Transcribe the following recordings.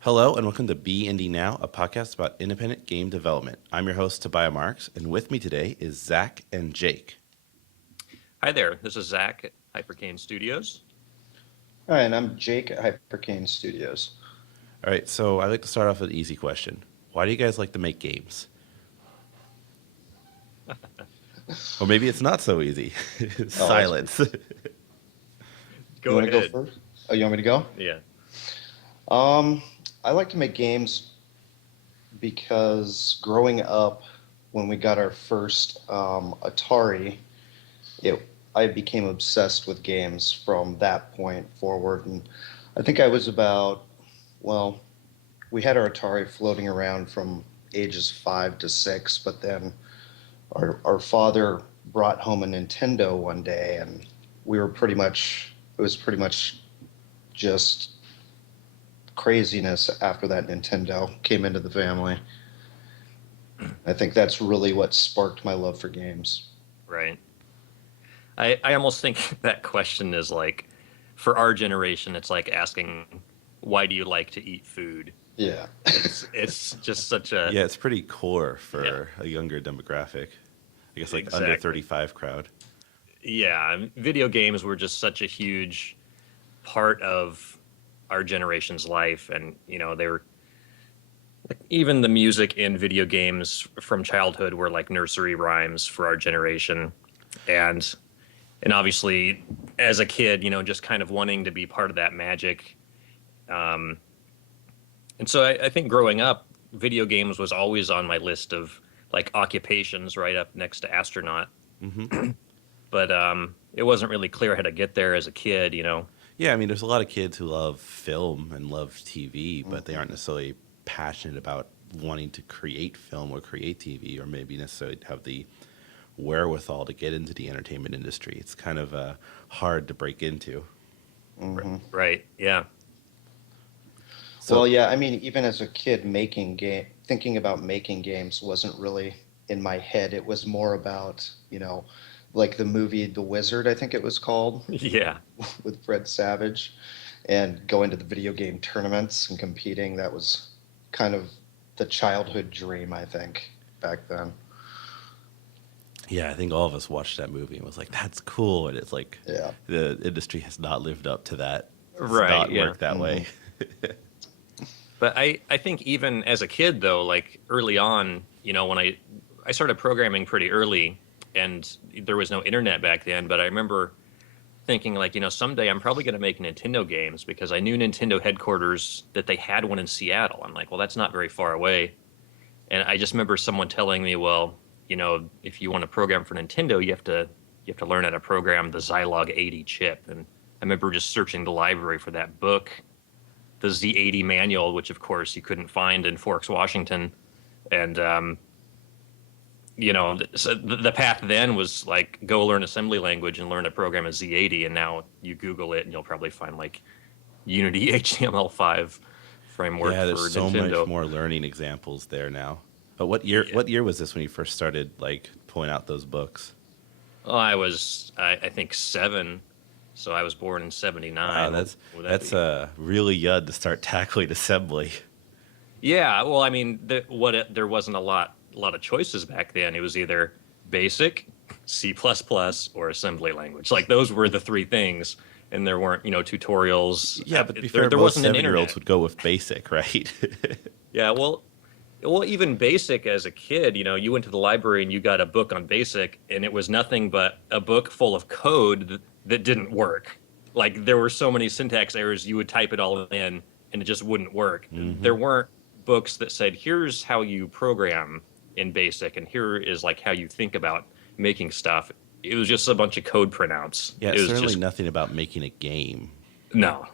Hello and welcome to Be Indie Now, a podcast about independent game development. I'm your host, Tobiah Marks, and with me today is Zach and Jake. Hi there, this is Zach at Hypercane Studios. Hi, and I'm Jake at Hypercane Studios. All right, so I'd like to start off with an easy question. Why do you guys like to make games? Or maybe it's not so easy. Silence. You Go want to go ahead. first? Oh, you want me to go? Yeah. Um, I like to make games because growing up, when we got our first Atari, I became obsessed with games from that point forward. And I think I was well, we had our Atari floating around from ages 5 to 6, but then our father brought home a Nintendo one day, and it was pretty much just craziness after that Nintendo came into the family. I think that's really what sparked my love for games. Right. I almost think that question is like, for our generation, it's like asking, why do you like to eat food? Yeah. It's just such a Yeah, it's pretty core for Yeah. a younger demographic. I guess like under Exactly. 35 crowd. Yeah. Video games were just such a huge part of our generation's life, and they were like, even the music in video games from childhood were like nursery rhymes for our generation, and obviously as a kid, just kind of wanting to be part of that magic. Um, and so I think growing up, video games was always on my list of like occupations, right up next to astronaut. Hmm. But it wasn't really clear how to get there as a kid. Yeah, I mean, there's a lot of kids who love film and love TV, but they Hmm. aren't necessarily passionate about wanting to create film or create TV, or maybe necessarily have the wherewithal to get into the entertainment industry. It's kind of hard to break into. Hmm. Right? Yeah. Well, So, yeah, I mean, even as a kid, thinking about making games wasn't really in my head. It was more about, like the movie The Wizard, I think it was called, Yeah. with Fred Savage, and going to the video game tournaments and competing. That was kind of the childhood dream, I think, back then. yeah, I think all of us watched that movie and was like, "That's cool," and it's like Yeah. the industry has not lived up to that. It's Right. not Yeah. worked that Hmm. way. But I think even as a kid though, like early on, when I started programming pretty early, and there was no internet back then, but I remember thinking like, someday I'm probably going to make Nintendo games, because I knew Nintendo headquarters, that they had one in Seattle. I'm like, well, that's not very far away. And I just remember someone telling me, well, if you want to program for Nintendo, you have to learn how to program the Zilog 80 chip. And I remember just searching the library for that book, the Z80 manual, which of course you couldn't find in Forks, Washington. And so the path then was like, go learn assembly language and learn to program a Z80. And now you Google it and you'll probably find like Unity HTML5 framework Yeah, there's for so much Nintendo. more learning examples there now. But what year? Yeah. What year was this when you first started like pulling out those books? Oh, I think 7. So I was born in Wow, '79. Would that that's be? really young to start tackling assembly. Yeah. Well, I mean, there wasn't a lot of choices back then. It was either Basic, C++, or assembly language. Like those were the three things, and there weren't tutorials. Yeah, but to be There fair, there most wasn't an 7-year-olds internet. would go with basic, right? Yeah. Well, even Basic as a kid, you went to the library and you got a book on Basic, and it was nothing but a book full of code that didn't work. Like there were so many syntax errors, you would type it all in and it just wouldn't work. Hmm. There weren't books that said, here's how you program in Basic, and here is like how you think about making stuff. It was just a bunch of code printouts. Yeah, It was certainly just nothing about making a game, no.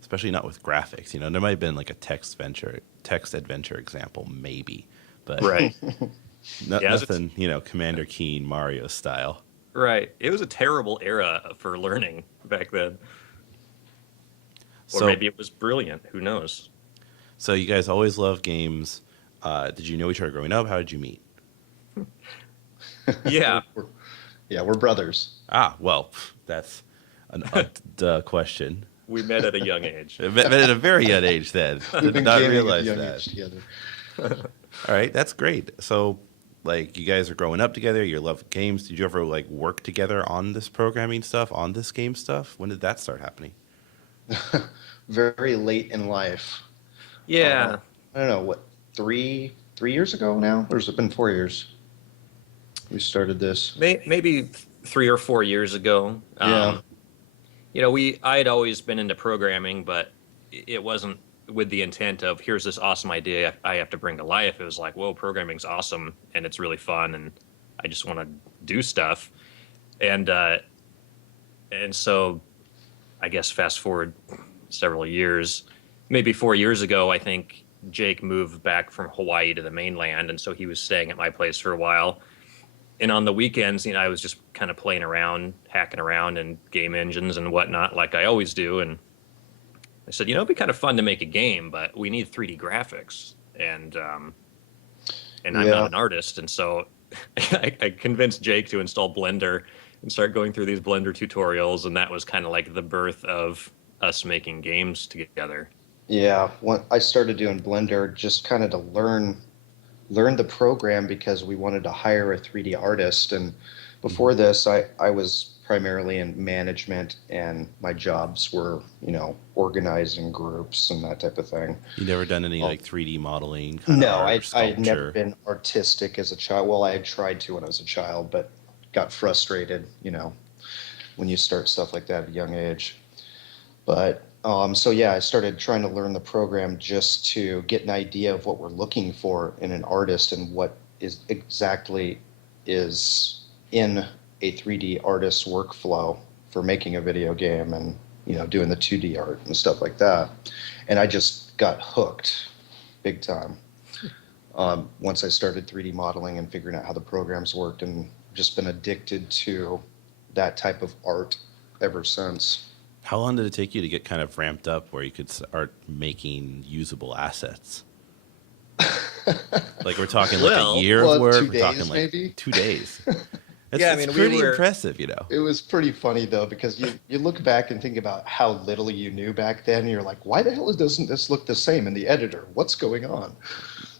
especially not with graphics. There might have been like a text adventure example, maybe, but Right. Yeah, nothing, Commander Keen Mario style. right. It was a terrible era for learning back then. Or So, maybe it was brilliant. Who knows? so you guys always love games. Did you know each other growing up? How did you meet? Yeah. Yeah, we're brothers. Ah, well, that's an duh question. We met at a young age. Met at a very young age then. We've Did been not gaming at a realize young that. age together. All right, that's great. So, like, you guys are growing up together. You love games. Did you ever like work together on this programming stuff, on this game stuff? When did that start happening? Very late in life. Yeah. I don't know, what, 3 years ago now? Or has it been 4 years? We started this. Maybe 3 or 4 years ago. Yeah. I had always been into programming, but it wasn't with the intent of here's this awesome idea I have to bring to life. It was like, whoa, programming's awesome and it's really fun and I just want to do stuff. And so I guess fast forward several years, maybe 4 years ago, I think Jake moved back from Hawaii to the mainland, and so he was staying at my place for a while. And on the weekends, I was just kind of playing around, hacking around in game engines and whatnot, like I always do. And I said, it'd be kind of fun to make a game, but we need 3D graphics, and I'm not an artist, and so I convinced Jake to install Blender and start going through these Blender tutorials, and that was kind of like the birth of us making games together. Yeah, when I started doing Blender just kind of to learn the program because we wanted to hire a 3D artist. And before this, I was primarily in management, and my jobs were, organizing groups and that type of thing. You never done any like 3D modeling? No, art, I had never sculpture? been artistic as a child. Well, I had tried to when I was a child, but got frustrated, when you start stuff like that at a young age. But so yeah, I started trying to learn the program just to get an idea of what we're looking for in an artist and what is exactly is in a 3D artist's workflow for making a video game and doing the 2D art and stuff like that. And I just got hooked big time once I started 3D modeling and figuring out how the programs worked, and just been addicted to that type of art ever since. How long did it take you to get kind of ramped up where you could start making usable assets? Like we're talking like a year of work. 2 We're days, talking like maybe? 2 days. It's, Yeah, I it's mean, pretty impressive, It was pretty funny though, because you look back and think about how little you knew back then, and you're like, why the hell doesn't this look the same in the editor? What's going on?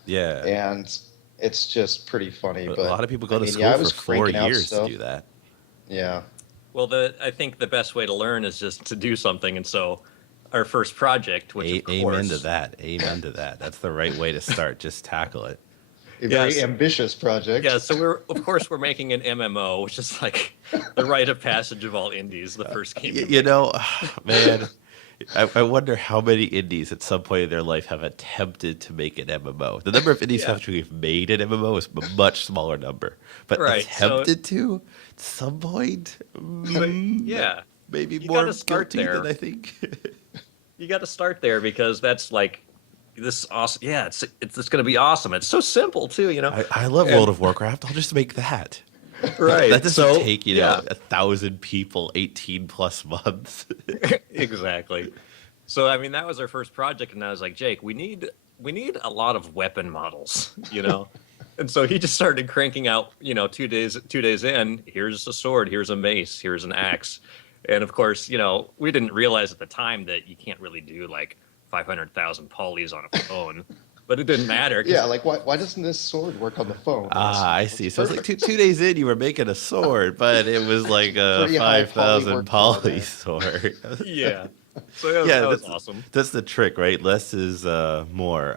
Yeah. And it's just pretty funny. But a lot of people go to school I for was 4 cranking out years to stuff. do that. Yeah. Well, I think the best way to learn is just to do something. And so our first project, which of course... Amen to that. Amen to that. That's the right way to start. Just tackle it. A Yes. very ambitious project. Yeah, so we're making an MMO, which is like the rite of passage of all indies, the first game. Man, I wonder how many indies at some point in their life have attempted to make an MMO. The number of indies who actually have made an MMO is a much smaller number. But Right, attempted to, at some point, Yeah. maybe You more gotta start guilty there. than I think. You got to start there because that's like this awesome. Yeah, it's going to be awesome. It's so simple too, I love World of Warcraft. I'll just make that. Right. That doesn't so, take, yeah. 1,000 people, 18 plus months. Exactly. So I mean, that was our first project, and I was like, Jake, we need a lot of weapon models, And so he just started cranking out, 2 days in, here's a sword, here's a mace, here's an axe. And of course, we didn't realize at the time that you can't really do like 500,000 polys on a phone, but it didn't matter. Yeah, like why doesn't this sword work on the phone? I see. So it's like two days in, you were making a sword, but it was like a Pretty high 5,000 poly poly workflow sword. Yeah. So that was awesome. That's the trick, right? Less is more.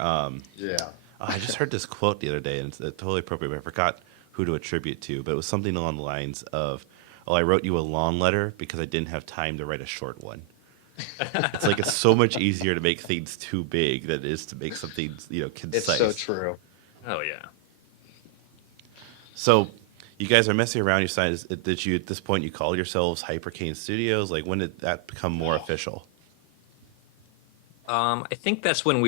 Yeah. I just heard this quote the other day, and it's totally appropriate, but I forgot who to attribute to, but it was something along the lines of, I wrote you a long letter because I didn't have time to write a short one. It's like it's so much easier to make things too big than it is to make something, concise. It's so true. Oh yeah. So you guys are messing around. Did you, at this point, you call yourselves Hypercane Studios? Like, when did that become more official? I think that's when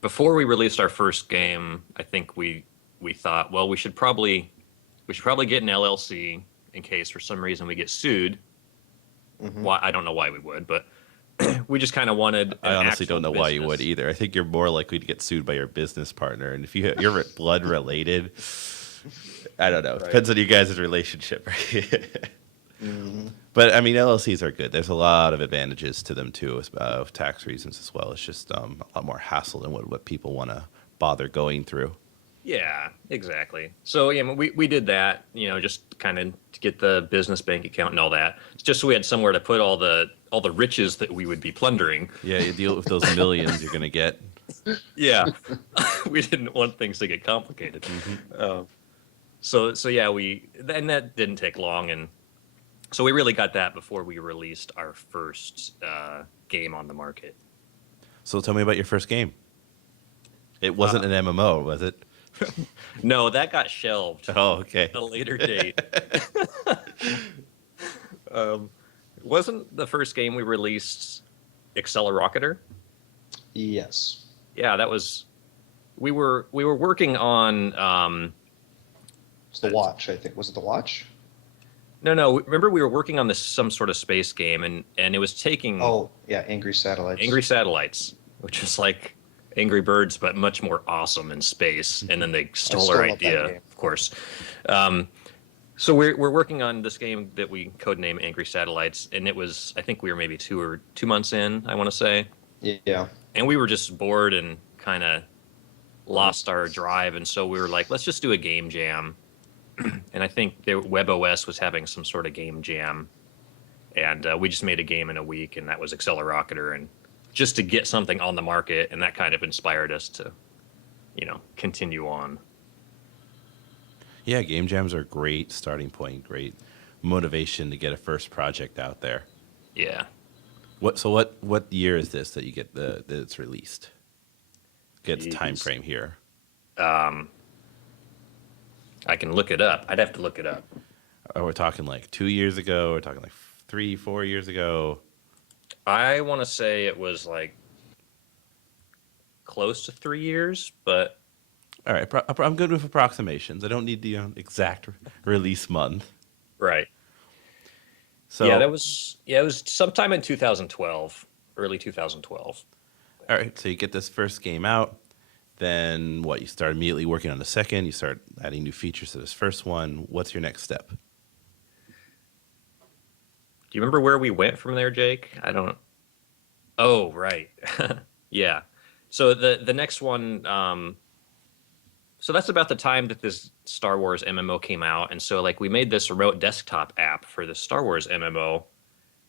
before we released our first game. I think we thought, well, we should probably get an LLC in case for some reason we get sued. Mm-hmm. Why, I don't know why we would, but we just kind of wanted. I honestly don't know why you business. would either. I think you're more likely to get sued by your business partner, and if you're blood related, I don't know. It Right. depends on you guys' relationship, right? Mhm. But I mean, LLCs are good. There's a lot of advantages to them too, of tax reasons as well. It's just a lot more hassle than what people want to bother going through. Yeah, exactly. So yeah, we did that, just kind of to get the business bank account and all that. It's just so we had somewhere to put all the riches that we would be plundering. Yeah, you deal with those millions you're gonna get. Yeah, we didn't want things to get complicated. Hmm. So yeah, and that didn't take long, and so we really got that before we released our first game on the market. So tell me about your first game. It wasn't an MMO, was it? No, that got shelved Oh, okay. at a later date. Wasn't the first game we released Accelerocketer? Yes. Yeah, that was. We were working on. It's the Watch, I think. Was it the Watch? No. Remember, we were working on some sort of space game, and it was taking Oh, yeah, Angry Satellites. Angry Satellites, which is like Angry Birds, but much more awesome in space. And then they stole still our love that idea, game. of course. So we're working on this game that we codenamed Angry Satellites, and it was, I think we were maybe 2 months in, I want to say, Yeah. and we were just bored and kind of lost our drive, and so we were like, let's just do a game jam. And I think WebOS was having some sort of game jam, and we just made a game in a week, and that was Accelerocketer, and just to get something on the market, and that kind of inspired us to, continue on. Yeah, game jams are a great starting point, great motivation to get a first project out there. Yeah. What year is this that you get that it's released? Get the Jeez. time frame here. I can look it up. I'd have to look it up. Are we talking like 2 years ago? We're talking like 3-4 years ago. I want to say it was like close to 3 years, but All right, I'm good with approximations. I don't need the exact release month. right. So Yeah, it was sometime in 2012, early 2012. all right, so you get this first game out. Then what? You start immediately working on the second. You start adding new features to this first one. What's your next step? Do you remember where we went from there, Jake? I don't. Oh, right. Yeah. So the next one. So that's about the time that this Star Wars MMO came out, and so like we made this remote desktop app for the Star Wars MMO.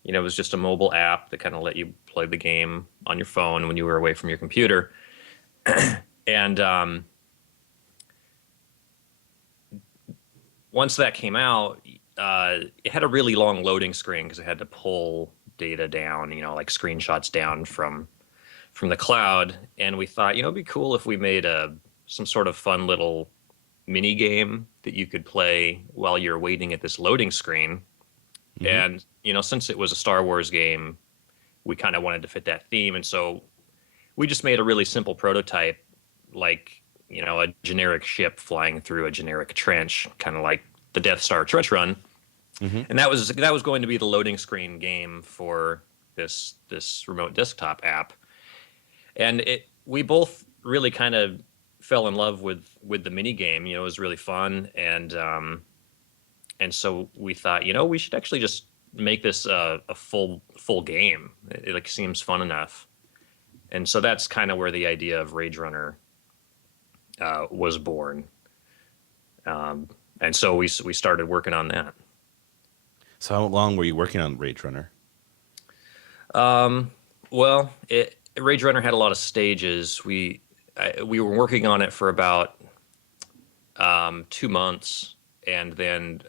It was just a mobile app that kind of let you play the game on your phone when you were away from your computer. And once that came out, it had a really long loading screen because it had to pull data down, like screenshots down from the cloud. And we thought, it'd be cool if we made some sort of fun little mini game that you could play while you're waiting at this loading screen. Mhm. And since it was a Star Wars game, we kind of wanted to fit that theme, and so we just made a really simple prototype, like a generic ship flying through a generic trench, kind of like the Death Star trench run. Mhm. And that was going to be the loading screen game for this remote desktop app. And we both really kind of fell in love with the mini game. It was really fun, and so we thought, we should actually just make this a full game. It like seems fun enough. And so that's kind of where the idea of Rage Runner was born. And so we started working on that. So how long were you working on Rage Runner? Well, Rage Runner had a lot of stages. We were working on it for about 2 months, and then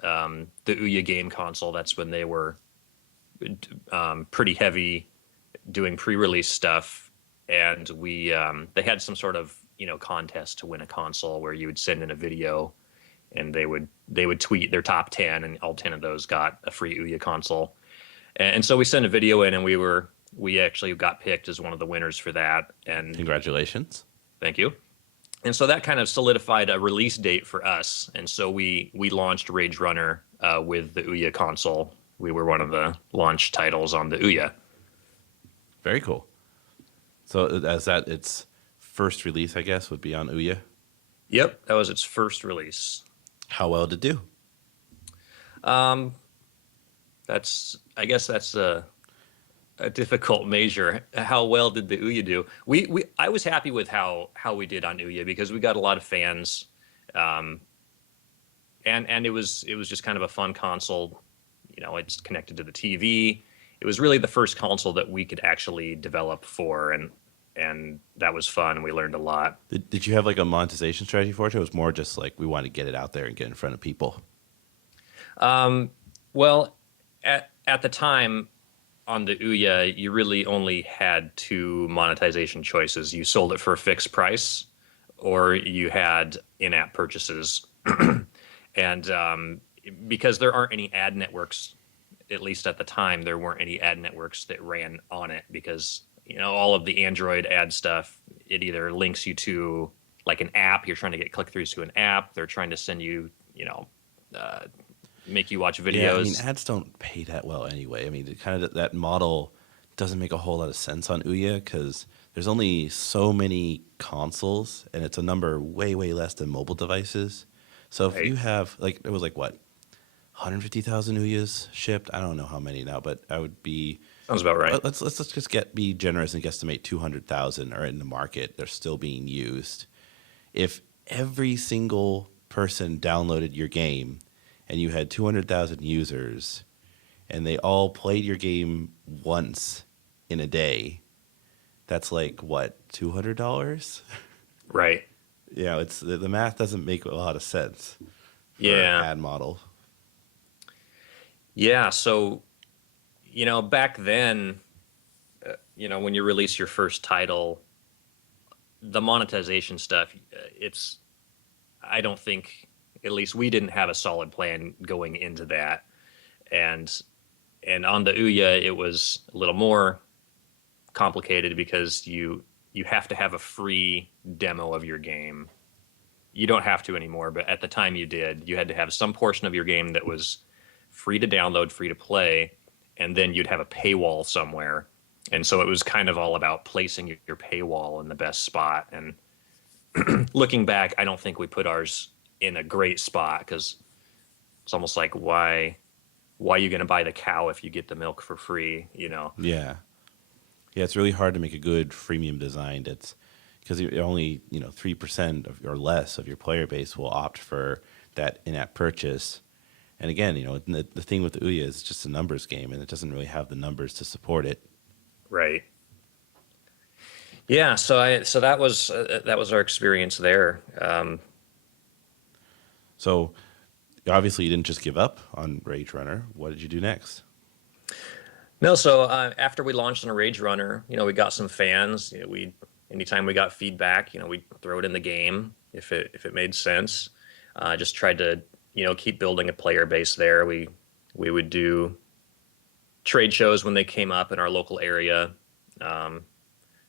the Ouya game console. That's when they were pretty heavy doing pre-release stuff, and they had some sort of contest to win a console where you would send in a video, and they would tweet their top 10, and all 10 of those got a free Ouya console. And so we sent a video in, and we actually got picked as one of the winners for that. And Congratulations. thank you. And so that kind of solidified a release date for us. And so we launched Rage Runner with the Ouya console. We were one of the launch titles on the Ouya. Very cool. So as that its first release, I guess, would be on Ouya. Yep, that was its first release. How well did it do? I guess that's a difficult measure. How well did the Ouya do? I was happy with how we did on Ouya because we got a lot of fans, um, and it was just kind of a fun console. It's connected to the TV. It was really the first console that we could actually develop for, and that was fun. We learned a lot. Did you have like a monetization strategy for it? Or it was more just like we wanted to get it out there and get in front of people. Well, at the time on the Ouya, you really only had two monetization choices. You sold it for a fixed price, or you had in-app purchases. And because there aren't any ad networks, at least at the time, there weren't any ad networks that ran on it because all of the Android ad stuff, it either links you to like an app. You're trying to get click-throughs to an app. They're trying to send you, uh, make you watch videos. Yeah, I mean, ads don't pay that well anyway. I mean, kind of that model doesn't make a whole lot of sense on Ouya because there's only so many consoles, and it's a number way, way less than mobile devices. So if Right. you have like it was like what 150,000 Ouyas shipped. I don't know how many now, but I would be. Sounds about right. Let's just be generous and guesstimate 200,000 are in the market. They're still being used. If every single person downloaded your game and you had 200,000 users and they all played your game once in a day, that's like what, $200? Right. It's the math doesn't make a lot of sense for Yeah. an ad model. Yeah. So, back then, when you release your first title, the monetization stuff, I don't think, at least we didn't have a solid plan going into that. And on the Ouya, it was a little more complicated because you have to have a free demo of your game. You don't have to anymore, but at the time you did. You had to have some portion of your game that was free to download, free to play, and then you'd have a paywall somewhere. And so it was kind of all about placing your paywall in the best spot. And looking back, I don't think we put ours in a great spot because it's almost like why are you going to buy the cow if you get the milk for free? Yeah. Yeah, it's really hard to make a good freemium design. It's because only 3% or less of your player base will opt for that in-app purchase. And again, the thing with the Ouya is it's just a numbers game, and it doesn't really have the numbers to support it. Right. Yeah. So that was our experience there. So obviously, you didn't just give up on Rage Runner. What did you do next? No. So after we launched on a Rage Runner, we got some fans. Anytime we got feedback, we'd throw it in the game if it made sense. Just tried to keep building a player base there. We would do trade shows when they came up in our local area,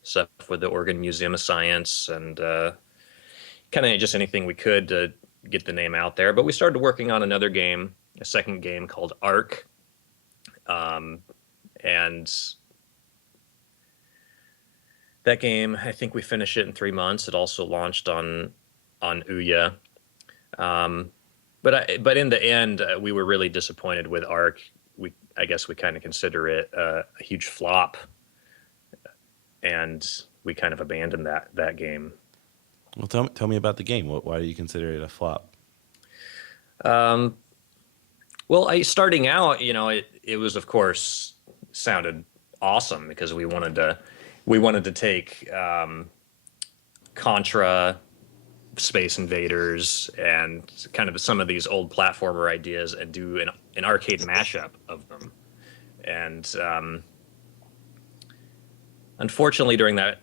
stuff with the Oregon Museum of Science, and kind of just anything we could to get the name out there. But we started working on another game, a second game called Ark, and that game, I think we finished it in 3 months. It also launched on Ouya. But in the end, we were really disappointed with Ark. I guess we kind of consider it a huge flop, and we kind of abandoned that game. Well, tell me about the game. Why do you consider it a flop? Well, starting out, it was, of course, sounded awesome because we wanted to take Contra, Space Invaders, and kind of some of these old platformer ideas and do an arcade mashup of them. And unfortunately, during that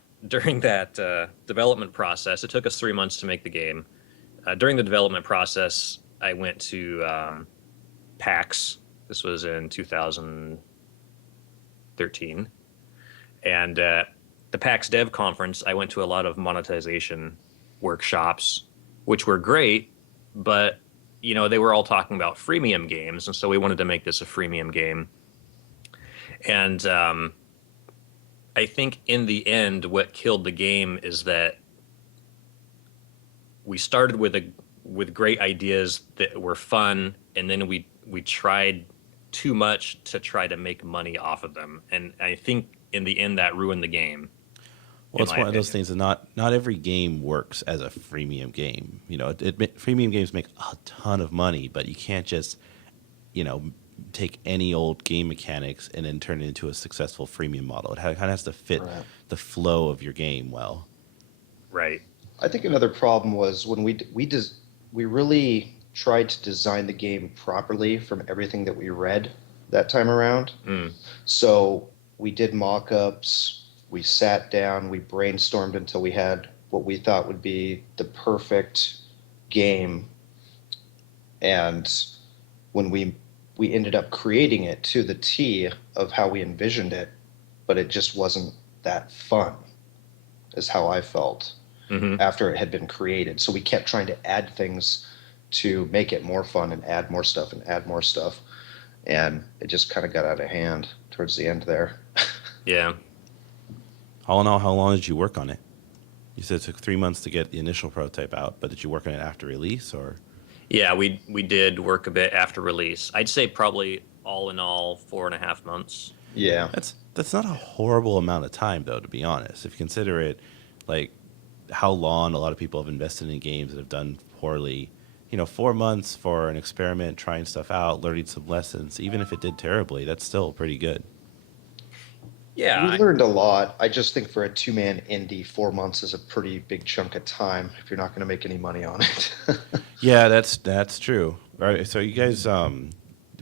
development process, it took us 3 months to make the game. During the development process, I went to PAX. This was in 2013, and the PAX Dev Conference, I went to a lot of monetization workshops, which were great, but they were all talking about freemium games, and so we wanted to make this a freemium game. And I think in the end, what killed the game is that we started with great ideas that were fun, and then we tried too much to try to make money off of them, and I think in the end that ruined the game. Well, In it's my one of those opinion. things that not every game works as a freemium game. Freemium games make a ton of money, but you can't just, you know, take any old game mechanics and then turn it into a successful freemium model. It kind of has to fit Right. the flow of your game well. Right. I think another problem was when we really tried to design the game properly from everything that we read that time around. Mm. So we did mock-ups, we sat down, we brainstormed until we had what we thought would be the perfect game. And when we ended up creating it to the T of how we envisioned it, but it just wasn't that fun, is how I felt Hmm. after it had been created. So we kept trying to add things to make it more fun and add more stuff and add more stuff. And it just kind of got out of hand towards the end there. Yeah. All in all, how long did you work on it? You said it took 3 months to get the initial prototype out, but did you work on it after release or? Yeah, we did work a bit after release. I'd say probably all in all 4.5 months. Yeah. That's not a horrible amount of time, though, to be honest. If you consider it, like how long a lot of people have invested in games that have done poorly, 4 months for an experiment, trying stuff out, learning some lessons, even if it did terribly, that's still pretty good. We Yeah. learned a lot. I just think for a two-man indie, 4 months is a pretty big chunk of time if you're not going to make any money on it. Yeah, that's true. All right, so are you guys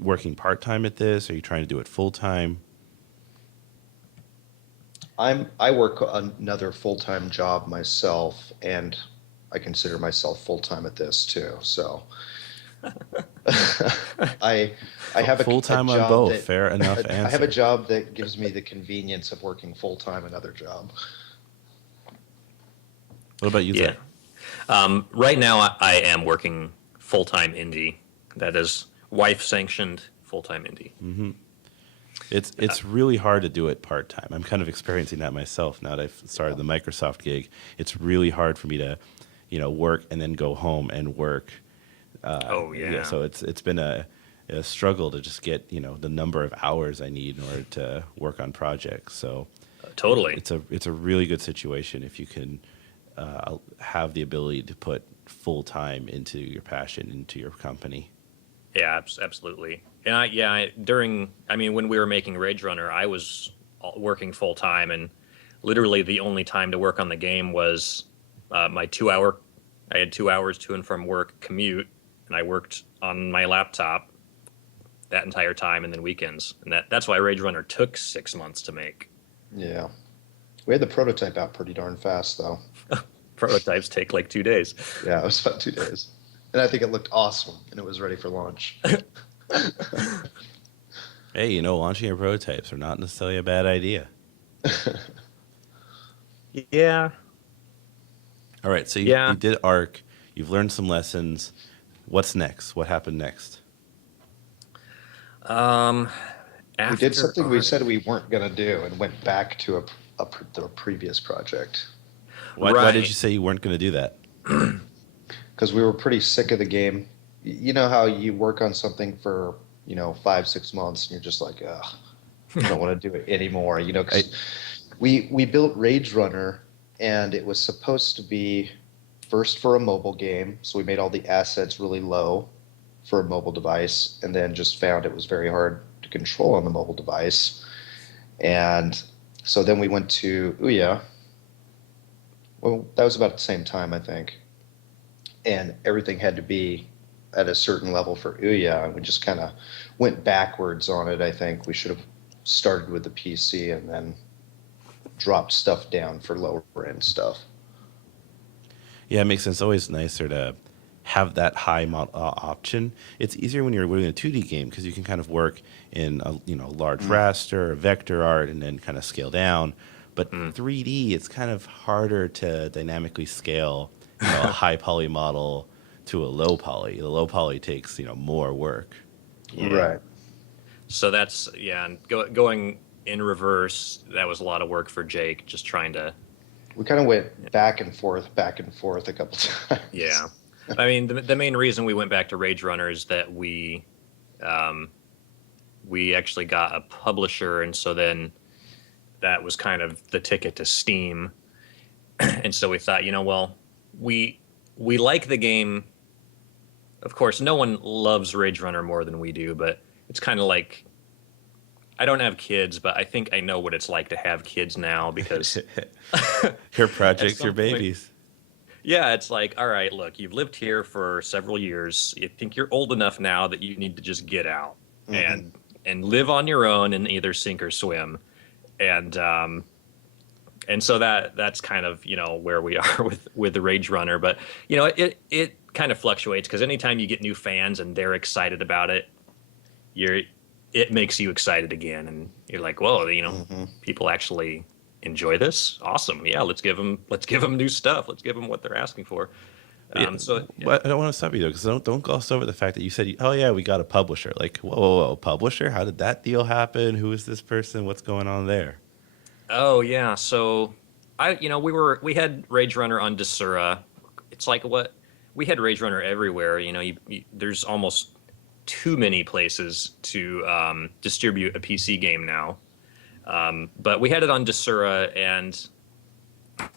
working part time at this? Are you trying to do it full time? I work another full-time job myself, and I consider myself full-time at this too. So I I have Full a time on job both. that Fair enough I have a answer. job that gives me the convenience of working full-time another job. What about you, Yeah. Zach? Right now, I am working full time indie. That is wife sanctioned full time indie. It's really hard to do it part time. I'm kind of experiencing that myself now that I've started the Microsoft gig. It's really hard for me to, work and then go home and work. Oh Yeah, yeah. so it's been a struggle to just get the number of hours I need in order to work on projects. So Totally. it's a really good situation if you can have the ability to put full time into your passion into your company. Yeah, absolutely. And I mean, when we were making Rage Runner, I was working full time, and literally the only time to work on the game was my 2 hour. I had 2 hours to and from work commute, and I worked on my laptop that entire time, and then weekends. And that's why Rage Runner took 6 months to make. Yeah. We had the prototype out pretty darn fast though. Prototypes take like 2 days. Yeah, it was about 2 days. And I think it looked awesome and it was ready for launch. Hey, launching your prototypes are not necessarily a bad idea. Yeah, All right, so you yeah. did ARC, you've learned some lessons. What's next? What happened next? Um, We did after something we art. said we weren't going to do and went back to the previous project Why did Right. you say you weren't going to do that? because we were pretty sick of the game. You know how you work on something for 5 6 months and you're just like, ugh, I don't want to do it anymore. I, 'Cause we built Rage Runner and it was supposed to be first for a mobile game, so we made all the assets really low for a mobile device, and then just found it was very hard to control on the mobile device. And so then we went to Ouya. Well, that was about the same time, I think. And everything had to be at a certain level for Ouya, and we just kind of went backwards on it. I think we should have started with the PC and then dropped stuff down for lower end stuff. yeah, it makes sense. It's always nicer to have that high option. It's easier when you're doing a 2D game because you can kind of work in a large Mm. raster, vector art, and then kind of scale down. But Mm. 3D, it's kind of harder to dynamically scale a high poly model to a low poly. The low poly takes more work. Yeah. Right. So that's yeah, and going in reverse. That was a lot of work for Jake, just trying to. We kind of went back and forth a couple times. Yeah, I mean the main reason we went back to Rage Runner is that we we actually got a publisher, and so then that was kind of the ticket to Steam. And so we thought, well, we we like the game. Of course, no one loves Rage Runner more than we do, but it's kind of like I don't have kids, but I think I know what it's like to have kids now because Your at projects, your some point, babies. yeah, it's like, all right, look, you've lived here for several years. You think you're old enough now that you need to just get out Hmm. and live on your own and either sink or swim. And and so that's kind of where we are with the Rage Runner. But it kind of fluctuates because anytime you get new fans and they're excited about it, you're it makes you excited again, and you're like, whoa, Hmm. people actually enjoy this. Awesome, yeah, let's give them new stuff. Let's give them what they're asking for. Yeah, So yeah. but I don't want to stop you though, because don't gloss over the fact that you said, "Oh yeah, we got a publisher." Like, whoa, whoa, whoa, publisher? How did that deal happen? Who is this person? What's going on there? Oh yeah, so we had Rage Runner on Desura. It's like what we had Rage Runner everywhere. There's almost too many places to distribute a PC game now. But we had it on Desura, and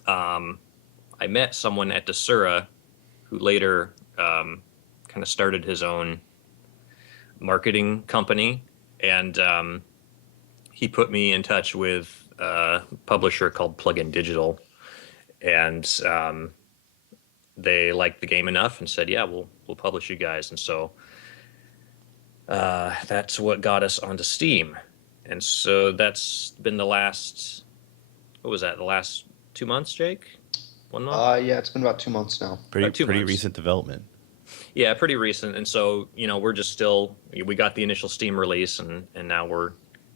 I met someone at Desura who later kind of started his own marketing company, and he put me in touch with a publisher called Plug-in Digital, and they liked the game enough and said, "Yeah, we'll publish you guys." And so that's what got us onto Steam. And so that's been the last, what was that? The last 2 months, Jake? 1 month? Yeah, it's been about 2 months now. Pretty Two pretty months. recent development. Yeah, pretty recent. And so, we're just still, we got the initial Steam release, and now we're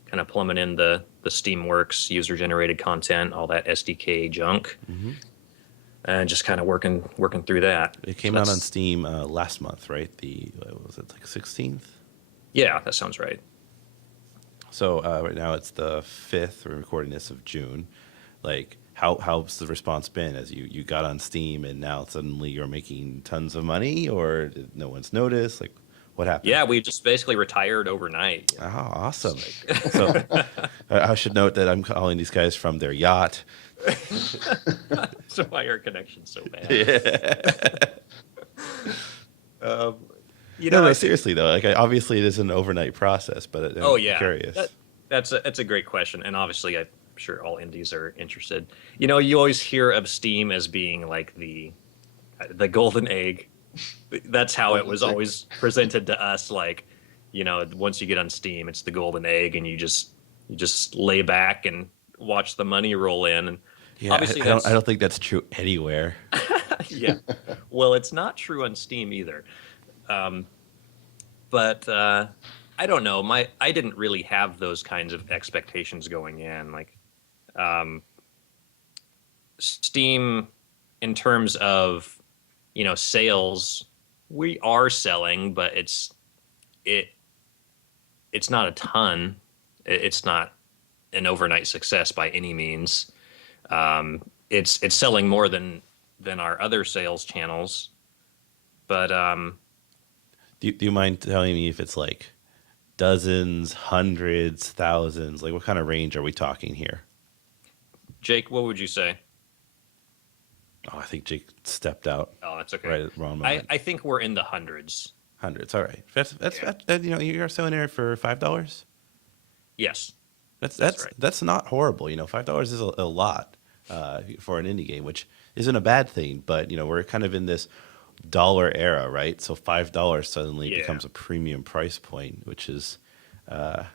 kind of plumbing in the Steamworks user generated content, all that SDK junk, Hmm. and just kind of working through that. It So came out on that's, Steam last month, right? The what was it, like 16th? yeah, that sounds right. So right now it's the 5th. We're recording this of June. Like, how's the response been as you got on Steam and now suddenly you're making tons of money, or did no one's noticed? Like, what happened? Yeah, we just basically retired overnight. Oh, awesome. It's So I should note that I'm calling these guys from their yacht. so why our connection's so bad. Yeah. Um, No, I seriously though. Like, obviously it is an overnight process, but I'm Oh yeah, curious. that's a great question, and obviously I'm sure all indies are interested. You always hear of Steam as being like the golden egg. That's how it was always presented to us. Like, once you get on Steam, it's the golden egg, and you just lay back and watch the money roll in. And Yeah, obviously I don't think that's true anywhere. yeah. Well, it's not true on Steam either. Um, but I don't know. I didn't really have those kinds of expectations going in. Like um, Steam, in terms of sales, we are selling, but it it's not a ton. It's not an overnight success by any means. It's selling more than our other sales channels, but Do you mind telling me if it's like dozens, hundreds, thousands? Like, what kind of range are we talking here? Jake, what would you say? Oh, I think Jake stepped out Oh, that's okay. right at the wrong I, moment. I think we're in the hundreds. Hundreds. All right. That's Yeah. you're selling it for $5. Yes, That's that's that's right. that's not horrible. $5 is a lot for an indie game, which isn't a bad thing. But we're kind of in this dollar era, right? So $5 suddenly Yeah. becomes a premium price point, which is, I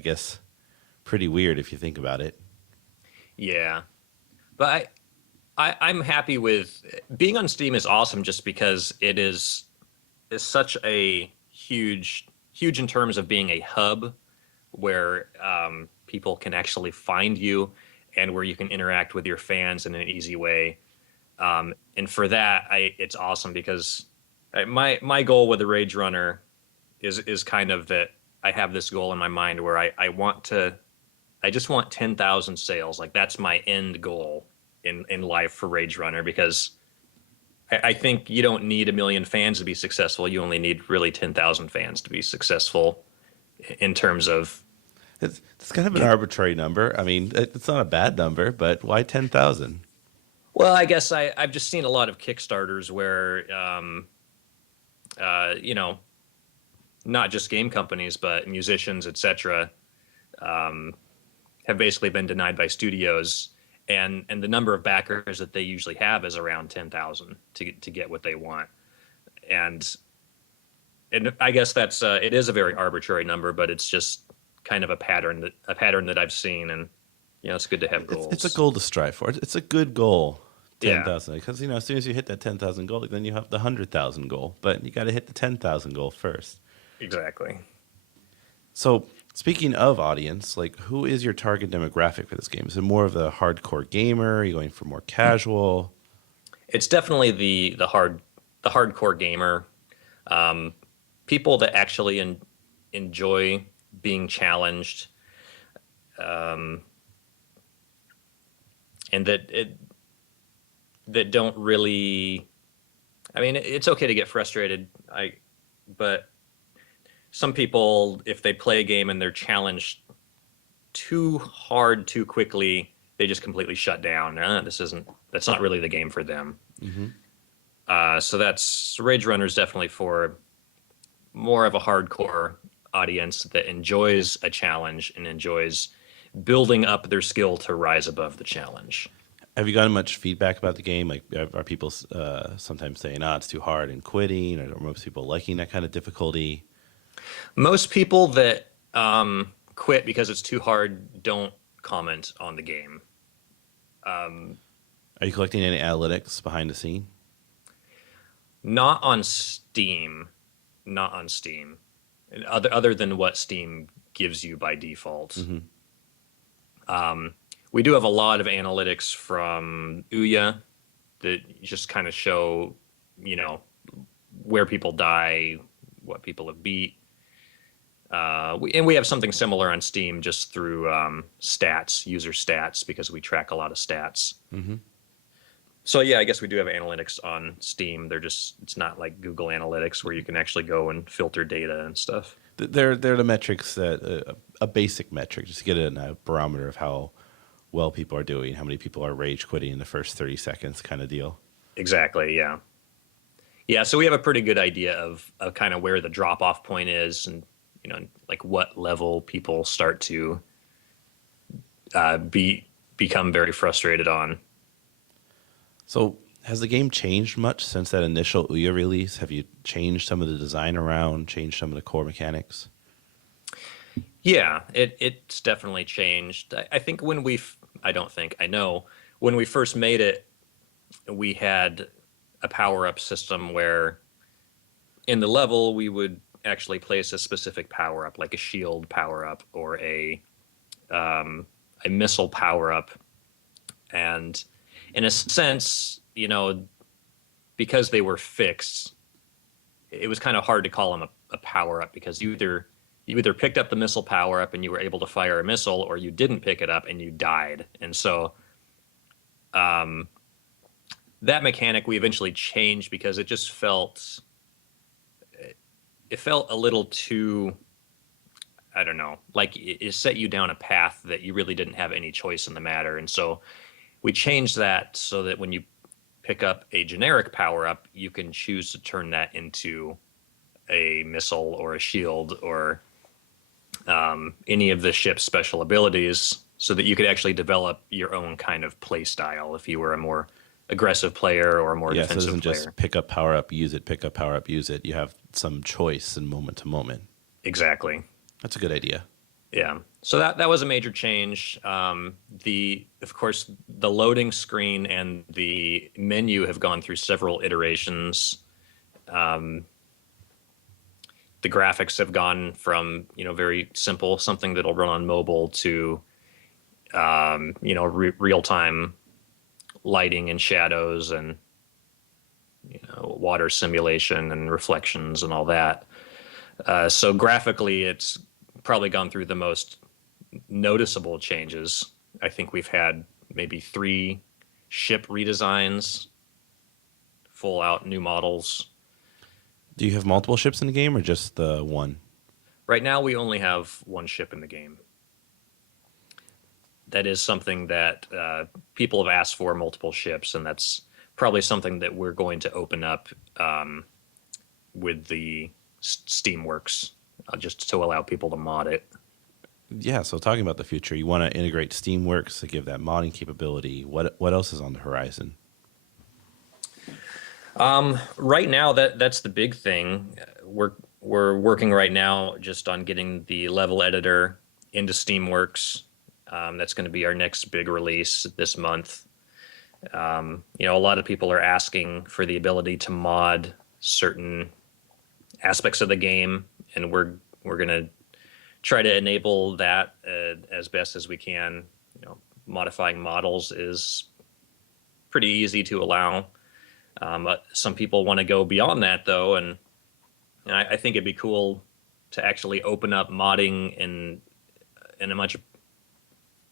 guess, pretty weird if you think about it. Yeah, but I'm happy with being on Steam. Is awesome just because it is such a huge in terms of being a hub where people can actually find you and where you can interact with your fans in an easy way. And for that, it's awesome because my goal with the Rage Runner is kind of that I have this goal in my mind where I just want 10,000 sales. Like that's my end goal in life for Rage Runner because I think you don't need 1 million fans to be successful. You only need really 10,000 fans to be successful. in terms of. It's kind of an arbitrary number. I mean, it's not a bad number, but why 10,000? Well, I guess I've just seen a lot of Kickstarters where, you know, not just game companies, but musicians, etc., have basically been denied by studios, and the number of backers that they usually have is around 10,000 to get what they want, and I guess that's it is a very arbitrary number, but it's just kind of a pattern that I've seen, and you know, it's good to have goals. It's a goal to strive for. It's a good goal. Yeah. 10,000, because you know, as soon as you hit that 10,000 goal, then you have the 100,000 goal. But you got to hit the 10,000 goal first. Exactly. So, speaking of audience, like, who is your target demographic for this game? Is it more of the hardcore gamer? Are you going for more casual? It's definitely the hardcore gamer, people that actually enjoy being challenged, and that don't really. I mean, it's okay to get frustrated. But some people, if they play a game and they're challenged too hard too quickly, they just completely shut down. That's not really the game for them. Mm-hmm. So that's Rage Runner is definitely for more of a hardcore audience that enjoys a challenge and enjoys building up their skill to rise above the challenge. Have you gotten much feedback about the game? Like, are people sometimes saying, "Oh, it's too hard," and quitting, or are most people liking that kind of difficulty? Most people that quit because it's too hard don't comment on the game. Are you collecting any analytics behind the scene? Not on Steam. Not on Steam. Other than what Steam gives you by default. Mm-hmm. We do have a lot of analytics from Ouya that just kind of show, you know, where people die, what people have beat. And we have something similar on Steam just through stats, user stats, because we track a lot of stats. Mm-hmm. So yeah, I guess we do have analytics on Steam. It's not like Google Analytics where you can actually go and filter data and stuff. They're the metrics that a basic metric, just to get a barometer of how well people are doing, how many people are rage quitting in the first 30 seconds, kind of deal. Exactly. Yeah. Yeah. So we have a pretty good idea of kind of where the drop off point is, and you know, like what level people start to become very frustrated on. So has the game changed much since that initial Ouya release? Have you changed some of the design around, changed some of the core mechanics? Yeah, it's definitely changed. I think I know when we first made it, we had a power-up system where in the level we would actually place a specific power-up, like a shield power-up or a missile power-up. And in a sense, you know, because they were fixed, it was kind of hard to call them a power-up, because you either picked up the missile power-up and you were able to fire a missile, or you didn't pick it up and you died. And so that mechanic we eventually changed because it just felt a little too, I don't know, like it set you down a path that you really didn't have any choice in the matter. And so we changed that so that when you pick up a generic power-up, you can choose to turn that into a missile or a shield or any of the ship's special abilities, so that you could actually develop your own kind of play style if you were a more aggressive player or a more defensive so it doesn't player. just pick up power up, use it, pick up power up, use it. You have some choice in moment to moment. Exactly. That's a good idea. Yeah. So that was a major change. Of course, the loading screen and the menu have gone through several iterations. The graphics have gone from, you know, very simple, something that'll run on mobile, to you know, real-time lighting and shadows and, you know, water simulation and reflections and all that. So graphically, it's probably gone through the most noticeable changes. I think we've had maybe 3 ship redesigns, full out new models. Do you have multiple ships in the game or just the one? Right now, we only have one ship in the game. That is something that people have asked for, multiple ships, and that's probably something that we're going to open up with the Steamworks, just to allow people to mod it. Yeah, so talking about the future, you want to integrate Steamworks to give that modding capability. What else is on the horizon? Right now, that's the big thing. We're working right now just on getting the level editor into Steamworks. That's going to be our next big release this month. A lot of people are asking for the ability to mod certain aspects of the game, and we're going to try to enable that as best as we can. Modifying models is pretty easy to allow. Some people want to go beyond that, though, and I think it'd be cool to actually open up modding in a much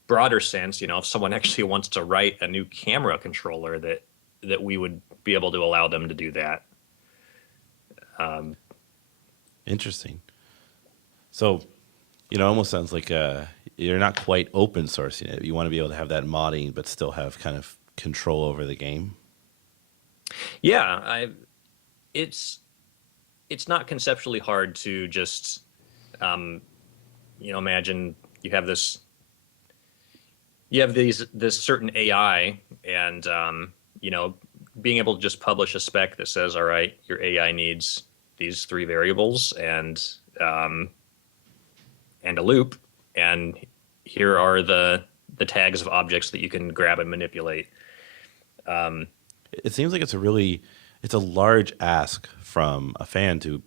broader sense. If someone actually wants to write a new camera controller, that we would be able to allow them to do that. Interesting. So, almost sounds like you're not quite open sourcing it. You want to be able to have that modding, but still have kind of control over the game. Yeah, it's not conceptually hard to just imagine you have this certain AI, and being able to just publish a spec that says, all right, your AI needs these 3 variables and a loop, and here are the tags of objects that you can grab and manipulate. It seems like it's a large ask from a fan to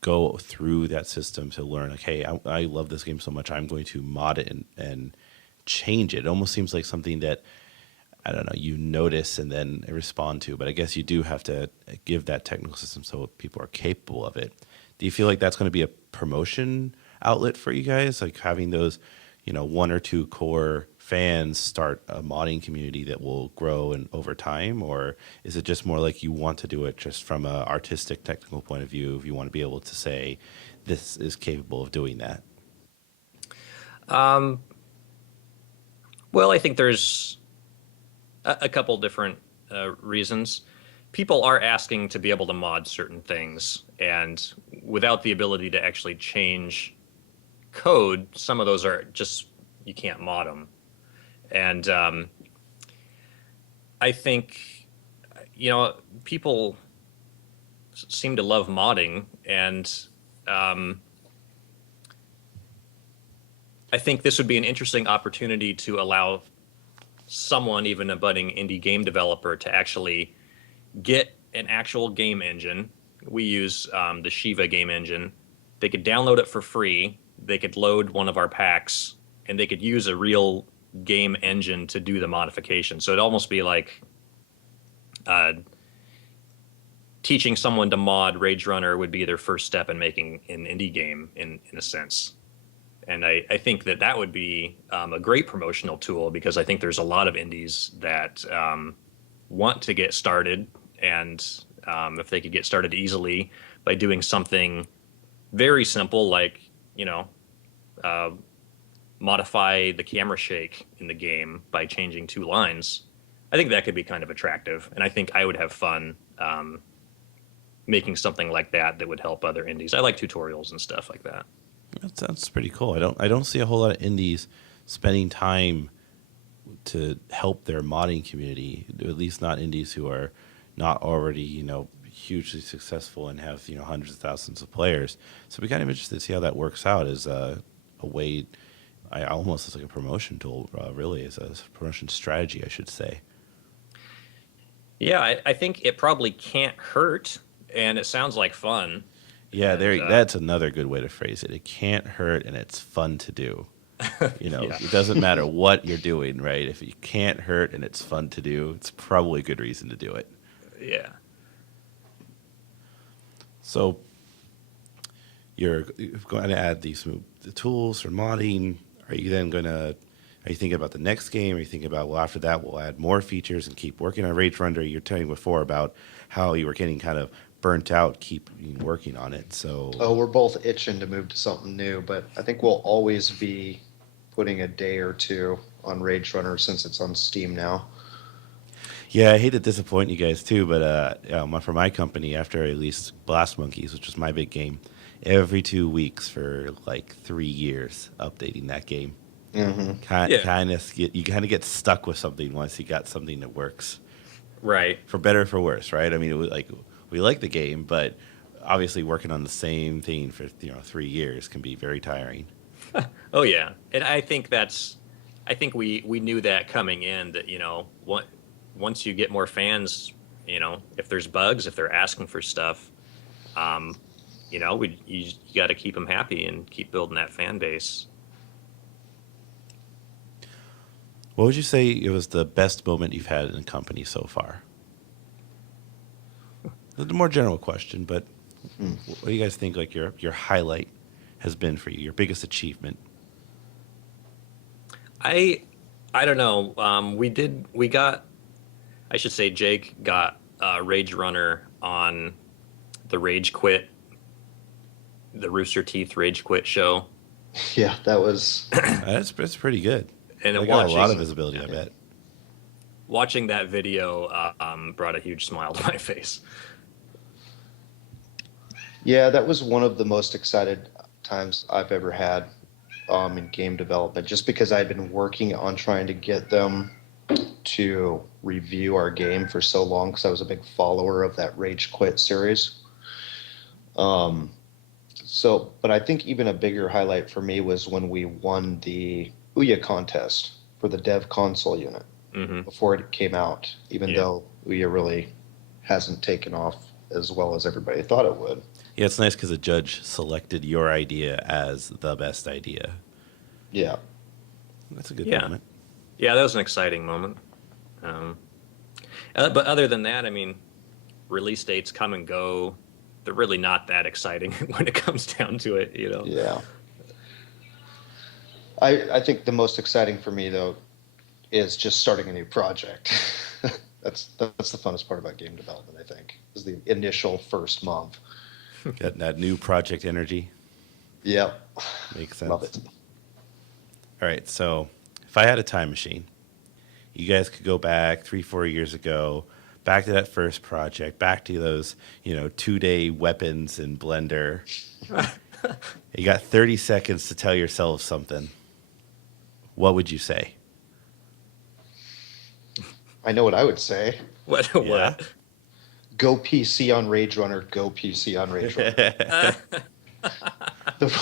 go through that system to learn, like, hey, I love this game so much, I'm going to mod it and change it. It almost seems like something that, I don't know, you notice and then respond to, but I guess you do have to give that technical system so people are capable of it. Do you feel like that's going to be a promotion outlet for you guys, like having those, 1 or 2 core fans start a modding community that will grow and over time? Or is it just more like you want to do it just from an artistic, technical point of view, if you want to be able to say this is capable of doing that? Well, I think there's a couple different reasons. People are asking to be able to mod certain things, and without the ability to actually change code, some of those are just, you can't mod them. And I think, people seem to love modding, and I think this would be an interesting opportunity to allow someone, even a budding indie game developer, to actually get an actual game engine. We use the Shiva game engine. They could download it for free. They could load one of our packs, and they could use a real game engine to do the modification. So it'd almost be like teaching someone to mod Rage Runner would be their first step in making an indie game, in a sense. And I think that would be a great promotional tool, because I think there's a lot of indies that want to get started, and if they could get started easily by doing something very simple, like modify the camera shake in the game by changing 2 lines, I think that could be kind of attractive, and I think I would have fun making something like that would help other indies. I like tutorials and stuff like that. That sounds pretty cool. I don't see a whole lot of indies spending time to help their modding community, at least not indies who are not already, hugely successful and have, hundreds of thousands of players. So we're kind of interested to see how that works out as a way, almost as like a promotion tool, really, as a promotion strategy, I should say. Yeah, I think it probably can't hurt, and it sounds like fun. Yeah, And, that's another good way to phrase it. It can't hurt, and it's fun to do. yeah. It doesn't matter what you're doing, right? If you can't hurt and it's fun to do, it's probably a good reason to do it. Yeah. So you're going to add the tools for modding. Are you thinking about the next game? Are you thinking about, well, after that, we'll add more features and keep working on Rage Runner? You're telling before about how you were getting kind of burnt out keep working on it. So Oh, we're both itching to move to something new, but I think we'll always be putting a day or two on Rage Runner since it's on Steam now. yeah, I hate to disappoint you guys too, but for my company, after I released Blast Monkeys, which was my big game, every 2 weeks for like 3 years, updating that game. Hmm. Yeah. You kind of get stuck with something once you got something that works, Right. for better or for worse, right? I mean, it was like we like the game, but obviously working on the same thing for 3 years can be very tiring. Oh yeah, and I think we knew that coming in that once you get more fans, if there's bugs, if they're asking for stuff, um, you got to keep them happy and keep building that fan base. What would you say it was the best moment you've had in a company so far? It's a more general question, but what do you guys think like your highlight has been for you, your biggest achievement? I I don't know. We got, I should say Jake got Rage Runner on the Rage Quit, the Rooster Teeth Rage Quit show, Yeah, that was. That's pretty good. and I then got a lot of watching visibility, I bet. watching that video brought a huge smile to my face. Yeah, that was one of the most excited times I've ever had in game development, just because I'd been working on trying to get them to review our game for so long, because I was a big follower of that Rage Quit series. Um, but I think even a bigger highlight for me was when we won the Ouya contest for the dev console unit Hmm. before it came out, even Yeah. though Ouya really hasn't taken off as well as everybody thought it would. Yeah, it's nice because the judge selected your idea as the best idea. Yeah. That's a good Yeah. moment. Yeah, that was an exciting moment. Um, but other than that, I mean, release dates come and go. They're really not that exciting when it comes down to it. Yeah. I think the most exciting for me though is just starting a new project. That's the funnest part about game development, I think, is the initial first month. Got that new project energy. Yep. Makes sense. Love it. All right, so if I had a time machine, you guys could go back 3-4 years ago, back to that first project, back to those 2-day weapons in Blender. You got 30 seconds to tell yourself something. What would you say? I know what I would say. What? Yeah. What? Go PC on Rage Runner. Go PC on Rage Runner.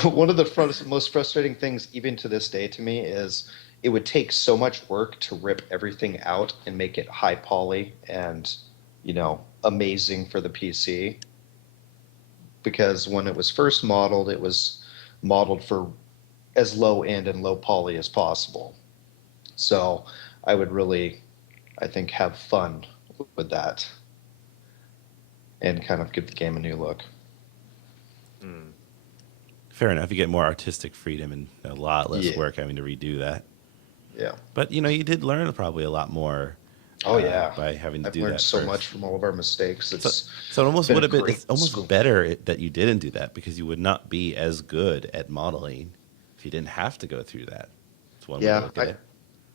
One of the most frustrating things, even to this day, to me is it would take so much work to rip everything out and make it high poly and amazing for the PC. Because when it was first modeled, it was modeled for as low end and low poly as possible. So I would really, I think, have fun with that and kind of give the game a new look. Hmm. Fair enough. You get more artistic freedom and a lot less Yeah. work having to redo that. Yeah. But you did learn probably a lot more. Oh yeah. By having to I've do learned that so first. much from all of our mistakes. So it almost been would a have been. great It's almost school. better that you didn't do that because you would not be as good at modeling if you didn't have to go through that. It's one way Yeah, to look at it.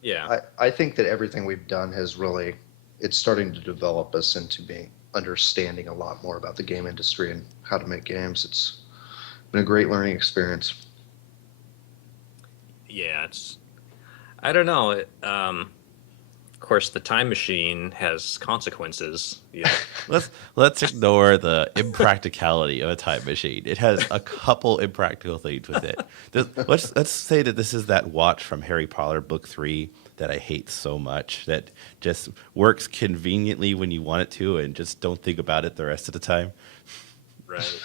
Yeah. I think that everything we've done has really, it's starting to develop us into being understanding a lot more about the game industry and how to make games. It's been a great learning experience. Yeah. I don't know. Of course, the time machine has consequences. Yeah. Let's ignore the impracticality of a time machine. It has a couple impractical things with it. Let's say that this is that watch from Harry Potter Book 3 that I hate so much that just works conveniently when you want it to and just don't think about it the rest of the time. Right.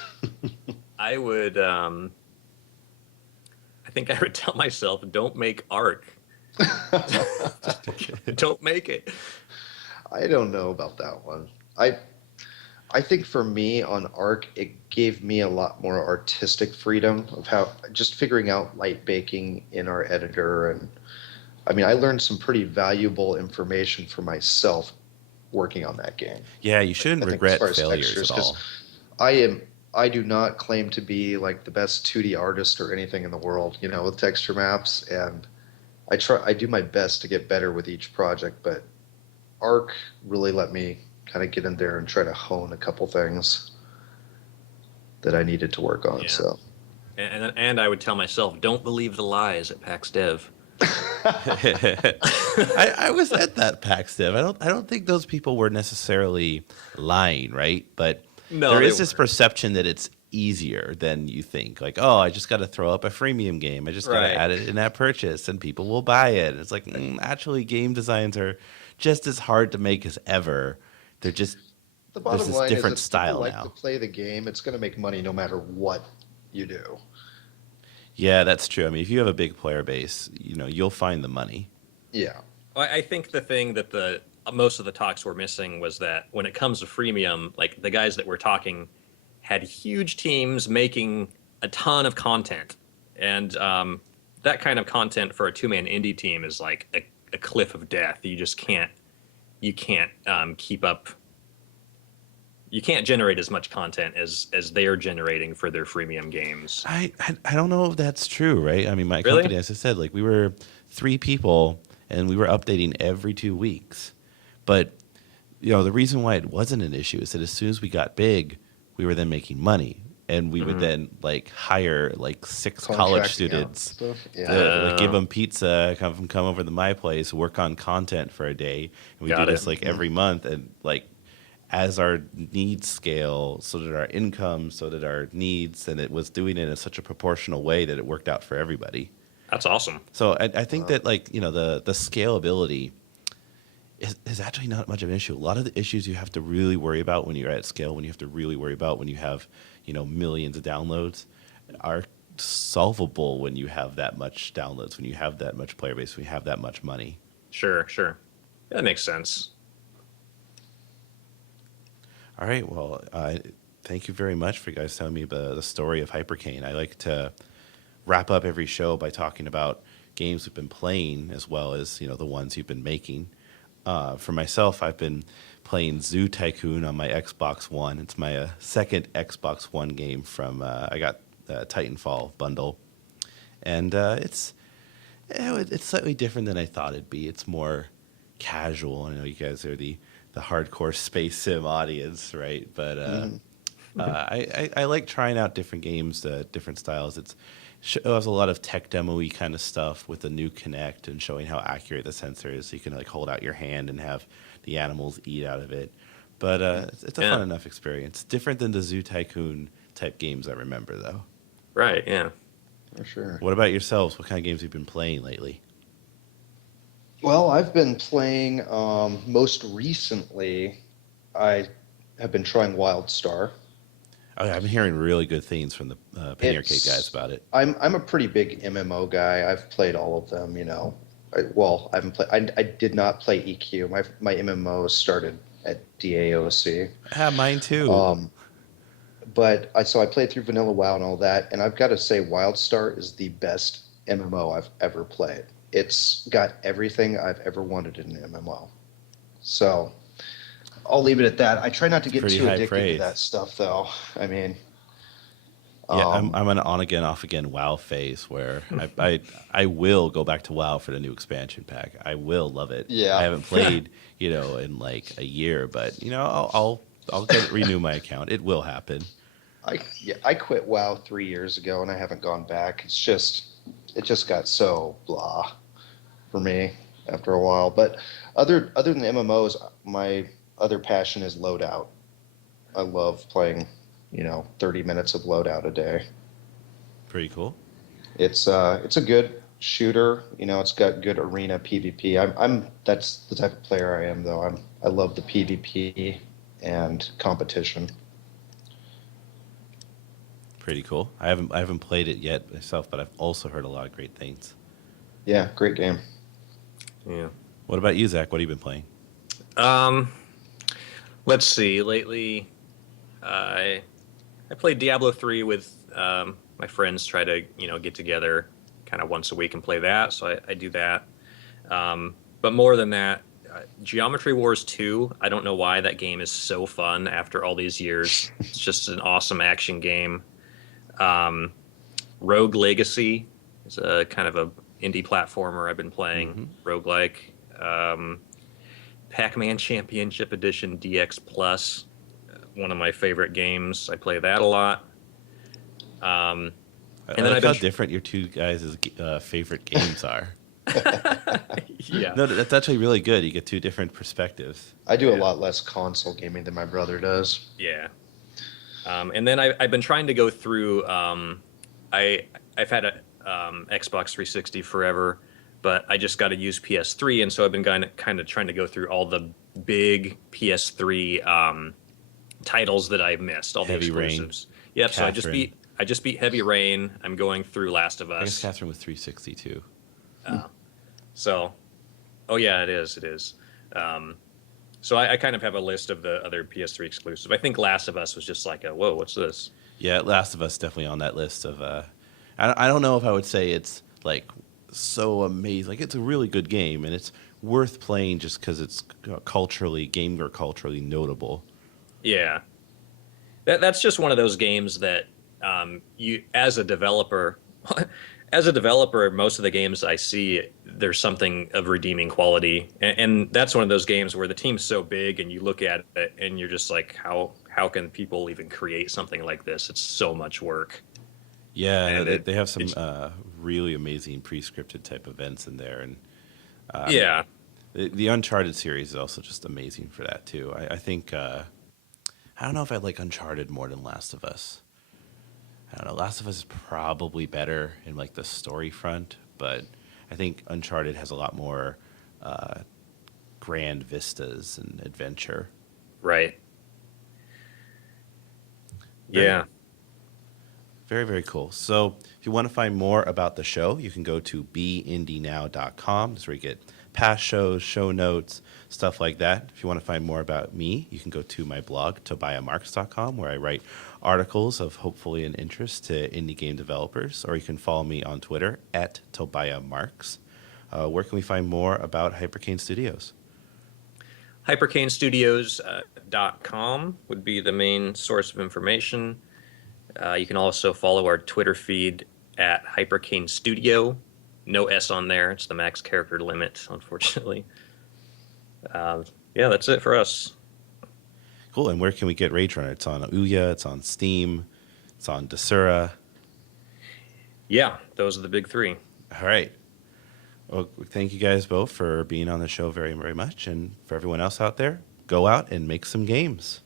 I would. I think I would tell myself, don't make Arc. Don't make it. I don't know about that one. I think for me on Arc, it gave me a lot more artistic freedom of how just figuring out light baking in our editor. And I mean, I learned some pretty valuable information for myself working on that game. Yeah, you shouldn't I think as regret far as failures textures, at 'cause all. I am. I do not claim to be like the best 2D artist or anything in the world, with texture maps, and I do my best to get better with each project, but Arc really let me kind of get in there and try to hone a couple things that I needed to work on. Yeah. So, And I would tell myself, don't believe the lies at PAX Dev. I was at that PAX Dev. I don't think those people were necessarily lying, right? But No, there they is this weren't. perception that it's easier than you think. Like, oh, I just got to throw up a freemium game. I just got to Right. add it in that purchase, and people will buy it. And it's like, actually, game designs are just as hard to make as ever. They're just the there's bottom this line is different if people style like to now. play the game, it's going to make money no matter what you do. Yeah, that's true. I mean, if you have a big player base, you'll find the money. Yeah. I think the thing that the most of the talks were missing was that when it comes to freemium, like the guys that were talking had huge teams making a ton of content, and that kind of content for a two-man indie team is like a cliff of death. You can't keep up. You can't generate as much content as they're generating for their freemium games. I don't know if that's true, right? I mean, my Really? company, as I said, like we were 3 people and we were updating every 2 weeks. But the reason why it wasn't an issue is that as soon as we got big, we were then making money, and we would Mhm. then like hire like 6 college Contracting out students stuff. Yeah. to like give Uh, them pizza, come over to my place, work on content for a day, and we do Got it. this like every month, and like as our needs scale, so did our income, so did our needs, and it was doing it in such a proportional way that it worked out for everybody. That's awesome. So I think Wow. that like the scalability is actually not much of an issue. A lot of the issues you have to really worry about when you're at scale, when you have to really worry about when you have millions of downloads, are solvable when you have that much downloads, when you have that much player base, when you have that much money. Sure, sure. That makes sense. All right, well, thank you very much for you guys telling me the story of Hypercane. I like to wrap up every show by talking about games we've been playing as well as the ones you've been making. For myself, I've been playing Zoo Tycoon on my Xbox One. It's my second Xbox One game from I got Titanfall bundle, and it's slightly different than I thought it'd be. It's more casual. I know you guys are the hardcore space sim audience, right? But Mhm. I like trying out different games, different styles. It shows a lot of tech demo-y kind of stuff with the new Kinect and showing how accurate the sensor is. So you can like hold out your hand and have the animals eat out of it. But it's a Yeah. fun enough experience. Different than the Zoo Tycoon type games I remember, though. Right, yeah. For sure. What about yourselves? What kind of games have you been playing lately? Well, I've been playing. Most recently, I have been trying WildStar. Oh, yeah, I've been hearing really good things from the Penny Arcade guys about it. I'm a pretty big MMO guy. I've played all of them. I haven't played. I did not play EQ. My MMO started at DAOC. Ah, mine too. But I played through Vanilla WoW and all that, and I've got to say, WildStar is the best MMO I've ever played. It's got everything I've ever wanted in an MMO. So I'll leave it at that. I try not to It's get pretty too high addicted praise. to that stuff, though. I mean, Yeah, um, I'm an on again, off again WoW phase where I will go back to WoW for the new expansion pack. I will love it. Yeah. I haven't played in like a year, but I'll renew my account. It will happen. I quit WoW 3 years ago, and I haven't gone back. It just got so blah for me after a while. But other than MMOs, my other passion is loadout. I love playing, 30 minutes of loadout a day. Pretty cool. It's a good shooter. It's got good arena PvP. That's the type of player I am, though. I love the PvP and competition. Pretty cool. I haven't played it yet myself, but I've also heard a lot of great things. Yeah, great game. Yeah. What about you, Zach? What have you been playing? Um, let's see. Lately, I played Diablo 3 with my friends. Try to get together kind of once a week and play that. So I do that. But more than that, Geometry Wars 2. I don't know why that game is so fun after all these years. It's just an awesome action game. Um, Rogue Legacy is a kind of a indie platformer I've been playing. Roguelike. Um, Pac-Man Championship Edition DX Plus, one of my favorite games. I play that a lot. I And then like I've how been different your two guys' favorite games are. yeah. No, that's actually really good. You get two different perspectives. I do a Yeah. lot less console gaming than my brother does. Yeah. And then I've been trying to go through. I've had a Xbox 360 forever, but I just got to use PS3, and so I've been kind of trying to go through all the big PS3 titles that I've missed, all Heavy the Rain, exclusives. Yep. So Catherine. I just beat Heavy Rain. I'm going through Last of I guess Us. Catherine was 360 too. So, oh yeah, it is. It is. So I kind of have a list of the other PS3 exclusives. I think Last of Us was just like a whoa, what's this? Yeah, Last of Us definitely on that list of. I don't know if I would say it's like so amazing. Like it's a really good game and it's worth playing just because it's culturally notable. Yeah, that's just one of those games that you as a developer. As a developer, most of the games I see, there's something of redeeming quality, and that's one of those games where the team's so big, and you look at it, and you're just like, how can people even create something like this? It's so much work. Yeah, And they have some it's- really amazing pre-scripted type events in there, and Yeah, the Uncharted series is also just amazing for that too. I think I don't know if I like Uncharted more than Last of Us. I don't know. Last of Us is probably better in like the story front, but I think Uncharted has a lot more grand vistas and adventure. right. Very- Yeah. Very, very cool. So if you want to find more about the show, you can go to beindynow.com. That's where you get past shows, show notes, stuff like that. If you want to find more about me, you can go to my blog, tobiahmarks.com, where I write articles of hopefully an interest to indie game developers, or you can follow me on Twitter at tobiahmarks. Where can we find more about Hypercane Studios? HypercaneStudios.com would be the main source of information. You can also follow our Twitter feed at Hypercane Studio. No S on there. It's the max character limit, unfortunately. Yeah, that's it for us. Cool. And where can we get Rage Runner? It's on Ouya, it's on Steam, it's on Desura. Yeah, those are the big three. All right. Well, thank you guys both for being on the show very, very much. And for everyone else out there, go out and make some games.